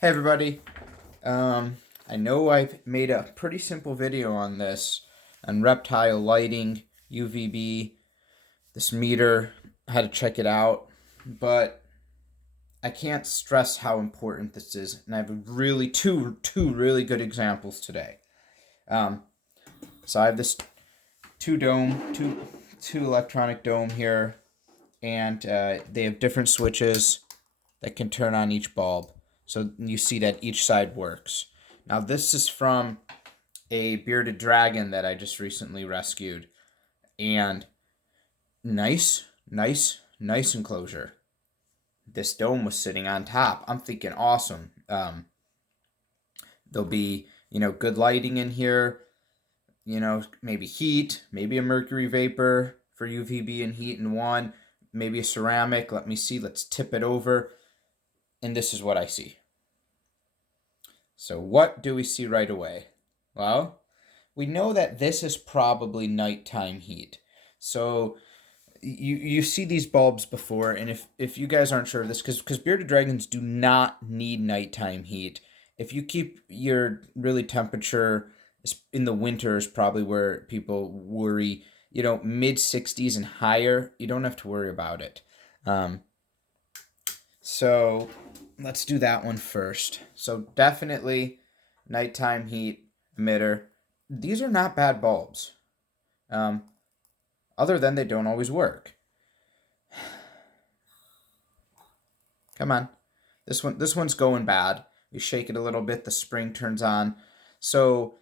Hey everybody. I know I've made a pretty simple video on this, on reptile lighting, UVB, this meter, how to check it out, but I can't stress how important this is, and I have really two really good examples today. Um, so I have this two electronic dome here, and they have different switches that can turn on each bulb. So you see that each side works. Now this is from a bearded dragon that I just recently rescued. And nice enclosure. This dome was sitting on top. I'm thinking awesome. There'll be, good lighting in here. Maybe heat, maybe a mercury vapor for UVB and heat in one. Maybe a ceramic. Let me see. Let's tip it over. And this is what I see. So what do we see right away? Well, we know that this is probably nighttime heat. So you see these bulbs before, and if you guys aren't sure of this, because bearded dragons do not need nighttime heat. If you keep your really temperature in the winter is probably where people worry. Mid 60s and higher, you don't have to worry about it. So let's do that one first. So definitely nighttime heat emitter. These are not bad bulbs. Other than they don't always work. Come on. This one's going bad. You shake it a little bit, the spring turns on. So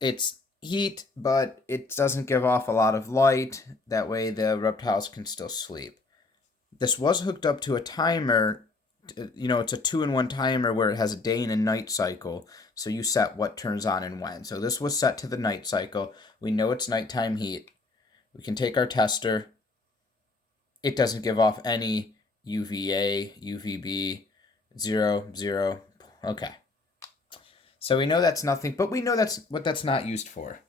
it's heat, but it doesn't give off a lot of light. That way the reptiles can still sleep. This was hooked up to a timer. It's a 2-in-1 timer where it has a day and a night cycle. So you set what turns on and when. So this was set to the night cycle. We know it's nighttime heat. We can take our tester. It doesn't give off any UVA, UVB, 0, 0. Okay. So we know that's nothing, but we know that's what that's not used for.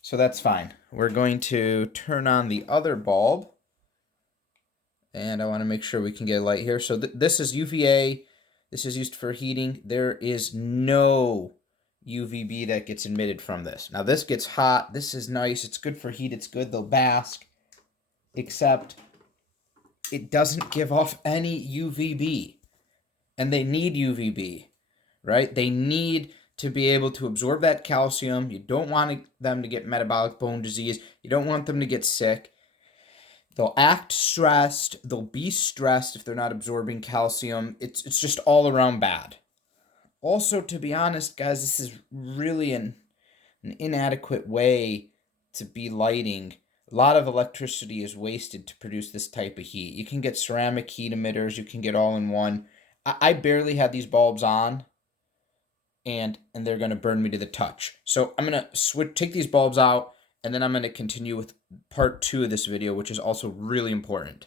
So that's fine. We're going to turn on the other bulb. And I want to make sure we can get a light here. So this is UVA. This is used for heating. There is no UVB that gets emitted from this. Now this gets hot. This is nice. It's good for heat. It's good. They'll bask. Except it doesn't give off any UVB. And they need UVB, right? They need to be able to absorb that calcium. You don't want them to get metabolic bone disease. You don't want them to get sick. They'll act stressed. They'll be stressed if they're not absorbing calcium. It's just all around bad. Also, to be honest, guys, this is really an inadequate way to be lighting. A lot of electricity is wasted to produce this type of heat. You can get ceramic heat emitters. You can get all-in-one. I barely had these bulbs on, and they're going to burn me to the touch. So I'm going to take these bulbs out, and then I'm going to continue with part 2 of this video, which is also really important.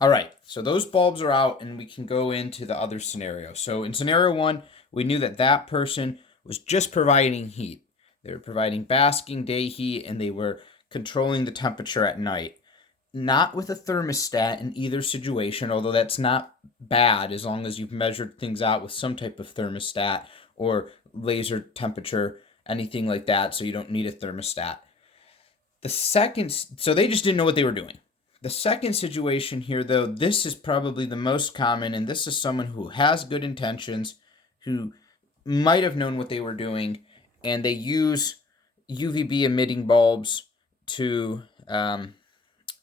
All right, so those bulbs are out, and we can go into the other scenario. So in scenario 1, we knew that person was just providing heat. They were providing basking day heat, and they were controlling the temperature at night. Not with a thermostat in either situation, although that's not bad as long as you've measured things out with some type of thermostat or laser temperature, anything like that, so you don't need a thermostat. So they just didn't know what they were doing. The second situation here, though, this is probably the most common, and this is someone who has good intentions, who might have known what they were doing, and they use UVB emitting bulbs to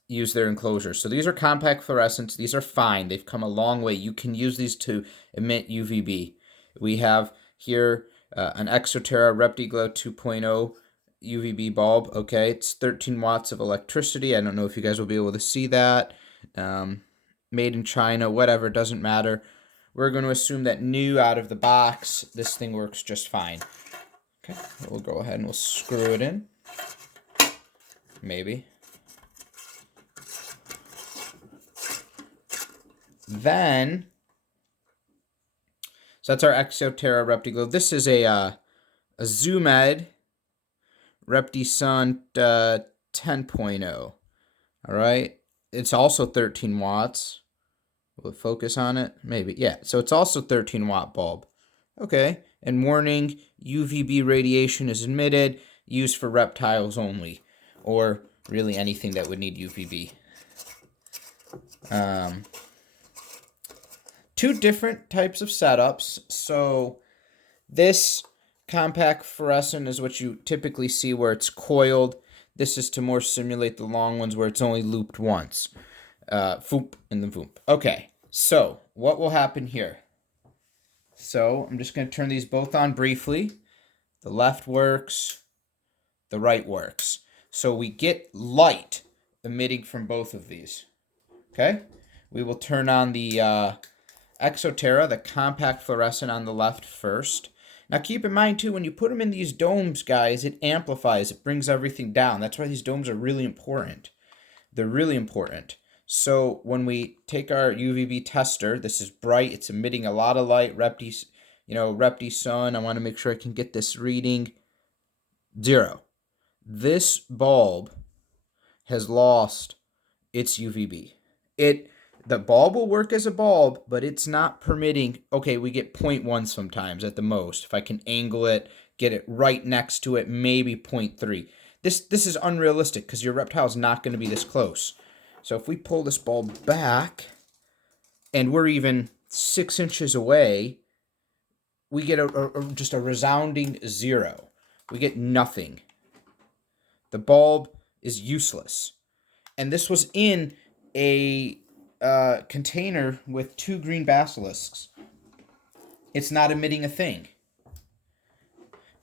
use their enclosure. So these are compact fluorescents. These are fine. They've come a long way. You can use these to emit UVB. We have here an Exoterra Reptiglow 2.0 UVB bulb. Okay, it's 13 watts of electricity. I don't know if you guys will be able to see that. Made in China, whatever, doesn't matter. We're going to assume that new out of the box, this thing works just fine. Okay, we'll go ahead and we'll screw it in. Maybe. Then, so that's our Exoterra Reptiglow. This is a Zoomed Reptisun 10.0. All right. It's also 13 watts. Will it focus on it? Maybe. Yeah. So it's also 13-watt bulb. Okay. And warning, UVB radiation is emitted, used for reptiles only, or really anything that would need UVB. Two different types of setups. So this compact fluorescent is what you typically see where it's coiled. This is to more simulate the long ones where it's only looped once. Foop and then foop. Okay, so what will happen here? So I'm just going to turn these both on briefly. The left works, the right works. So we get light emitting from both of these. Okay, we will turn on the Exoterra, the compact fluorescent on the left first. Now keep in mind too, when you put them in these domes, guys, it amplifies, it brings everything down. That's why these domes are really important. They're really important. So when we take our UVB tester, this is bright, it's emitting a lot of light, Repti sun, I want to make sure I can get this reading. 0. This bulb has lost its UVB. The bulb will work as a bulb, but it's not permitting. Okay, we get 0.1 sometimes at the most. If I can angle it, get it right next to it, maybe 0.3. This is unrealistic because your reptile is not going to be this close. So if we pull this bulb back, and we're even 6 inches away, we get just a resounding 0. We get nothing. The bulb is useless. And this was in a container with 2 green basilisks. It's not emitting a thing.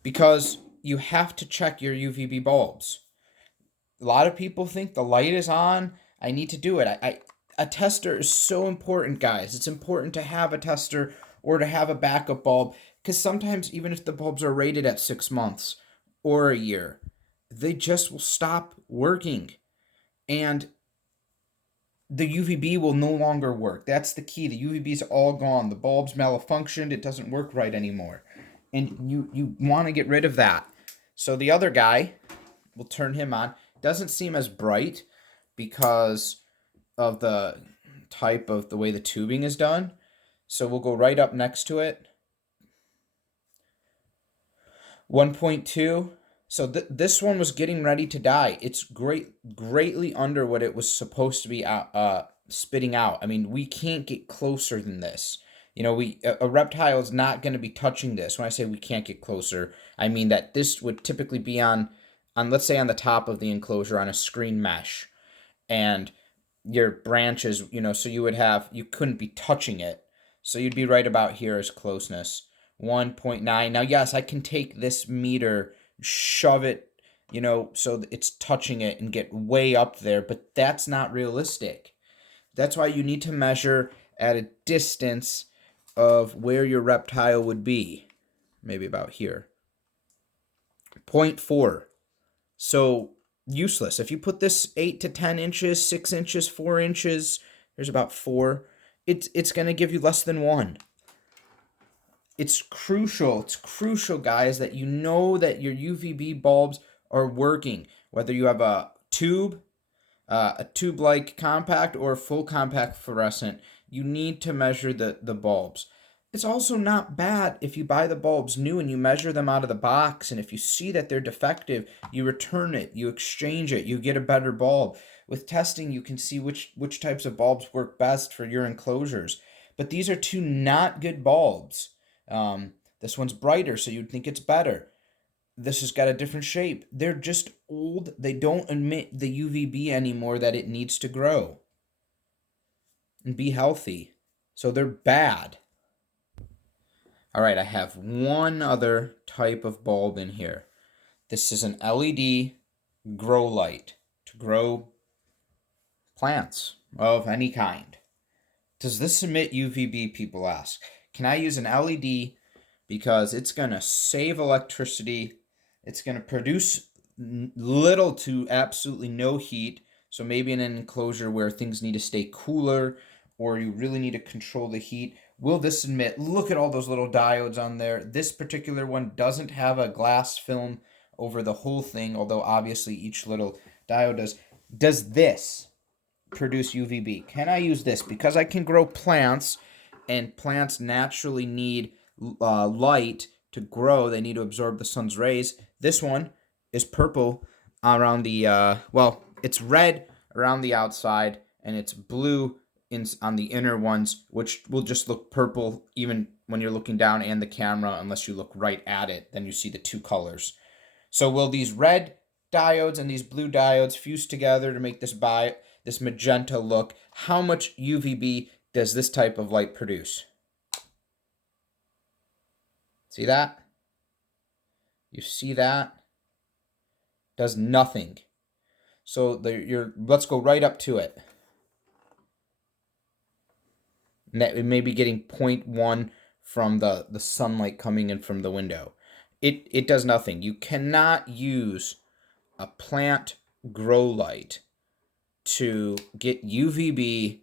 Because you have to check your UVB bulbs. A lot of people think the light is on, I need to do it. A tester is so important, guys. It's important to have a tester or to have a backup bulb, because sometimes even if the bulbs are rated at 6 months or a year, they just will stop working. And the UVB will no longer work. That's the key. The UVB is all gone. The bulb's malfunctioned. It doesn't work right anymore. And you want to get rid of that. So the other guy, we'll turn him on. Doesn't seem as bright because of the type of the way the tubing is done. So we'll go right up next to it. 1.2. So this one was getting ready to die. It's greatly under what it was supposed to be spitting out. I mean, we can't get closer than this. A reptile is not going to be touching this. When I say we can't get closer, I mean that this would typically be on let's say on the top of the enclosure on a screen mesh, and your branches, so you couldn't be touching it. So you'd be right about here as closeness. 1.9. Now, yes, I can take this meter, shove it, so it's touching it and get way up there, but that's not realistic. That's why you need to measure at a distance of where your reptile would be. Maybe about here. 0.4. So useless. If you put this 8 to 10 inches, 6 inches, 4 inches, there's about 4. It's going to give you less than 1. It's crucial, guys, that you know that your UVB bulbs are working. Whether you have a tube-like compact or a full compact fluorescent, you need to measure the bulbs. It's also not bad if you buy the bulbs new and you measure them out of the box, and if you see that they're defective, you return it, you exchange it, you get a better bulb. With testing, you can see which types of bulbs work best for your enclosures. But these are 2 not good bulbs. This one's brighter, so you'd think it's better. This has got a different shape. They're just old. They don't emit the UVB anymore that it needs to grow and be healthy. So they're bad. All right, I have one other type of bulb in here. This is an LED grow light to grow plants of any kind. Does this emit UVB, people ask? Can I use an LED because it's going to save electricity? It's going to produce little to absolutely no heat. So maybe in an enclosure where things need to stay cooler or you really need to control the heat. Will this emit? Look at all those little diodes on there. This particular one doesn't have a glass film over the whole thing, although obviously each little diode does. Does this produce UVB? Can I use this? Because I can grow plants, and plants naturally need light to grow. They need to absorb the sun's rays. This one is purple around the, well, it's red around the outside, and it's blue on the inner ones, which will just look purple even when you're looking down and the camera, unless you look right at it, then you see the two colors. So will these red diodes and these blue diodes fuse together to make this magenta look? How much UVB does this type of light produce? See that? You see that? Does nothing. So let's go right up to it. It may be getting 0.1 from the sunlight coming in from the window. It does nothing. You cannot use a plant grow light to get UVB,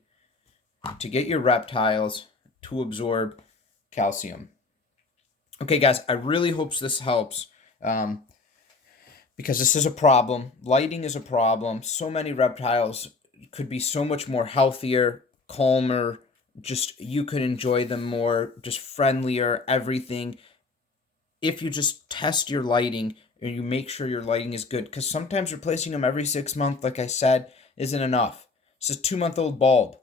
to get your reptiles to absorb calcium. Okay, guys, I really hope this helps, because this is a problem. Lighting is a problem. So many reptiles could be so much more healthier, calmer, just you could enjoy them more, just friendlier, everything, if you just test your lighting and you make sure your lighting is good. Because sometimes replacing them every 6 months, like I said, isn't enough. It's a 2-month-old bulb.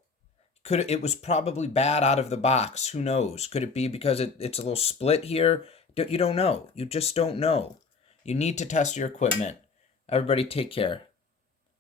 It was probably bad out of the box. Who knows? Could it be because it's a little split here? You don't know. You just don't know. You need to test your equipment. Everybody take care.